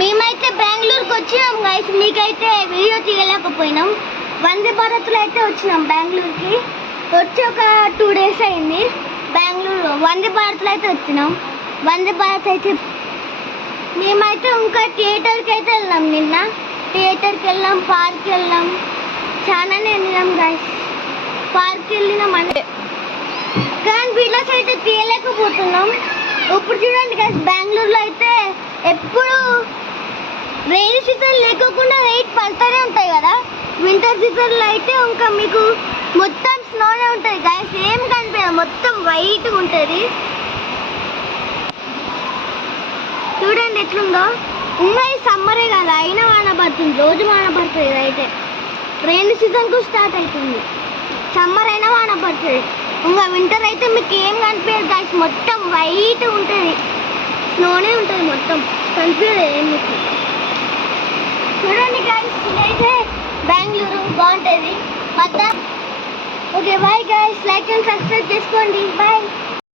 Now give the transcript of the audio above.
మేమైతే బెంగళూరుకి వచ్చినాం గైస్. మీకైతే వీడియో తీయలేకపోయినాం. వందే భారత్లో అయితే వచ్చినాం బెంగళూరుకి. వచ్చి ఒక 2 days అయింది. బెంగళూరు వందే భారత్లో అయితే వచ్చినాం. వందే భారత్ అయితే మేమైతే ఇంకా థియేటర్కి అయితే వెళ్ళాం. నిన్న థియేటర్కి వెళ్ళాం, పార్క్కి వెళ్ళాం, చాలానే వెళ్ళినాం గైస్. పార్క్కి వెళ్ళినాం అంటే కానీ వీడియోస్ అయితే తీయలేకపోతున్నాం. ఇప్పుడు చూడండి గైస్, బెంగళూరులో అయితే ఎప్పుడు రైనీ సీజన్ లేకోకుండా రైట్ పడుతూనే ఉంటాయి కదా. వింటర్ సీజన్లో అయితే ఇంకా మీకు మొత్తం స్నోనే ఉంటుంది గైస్. ఏం కనిపించదు, మొత్తం వైట్గా ఉంటుంది. చూడండి ఎట్లుందో. ఇంకా ఈ సమ్మరే కదా, అయినా వాన పడుతుంది, రోజు వాన పడుతుంది. అయితే రైనీ సీజన్కు స్టార్ట్ అవుతుంది. సమ్మర్ అయినా వాన పడుతుంది. ఇంకా వింటర్ అయితే మీకు ఏం కనిపించదు గైస్, మొత్తం వైట్ ఉంటుంది, స్నోనే ఉంటుంది, మొత్తం కనిపించదు ఏం మీకు. చూడండి గైస్, ఇదైతే బెంగళూరు బాగుంటుంది. Okay bye guys, like and subscribe చేసుకోండి. బాయ్.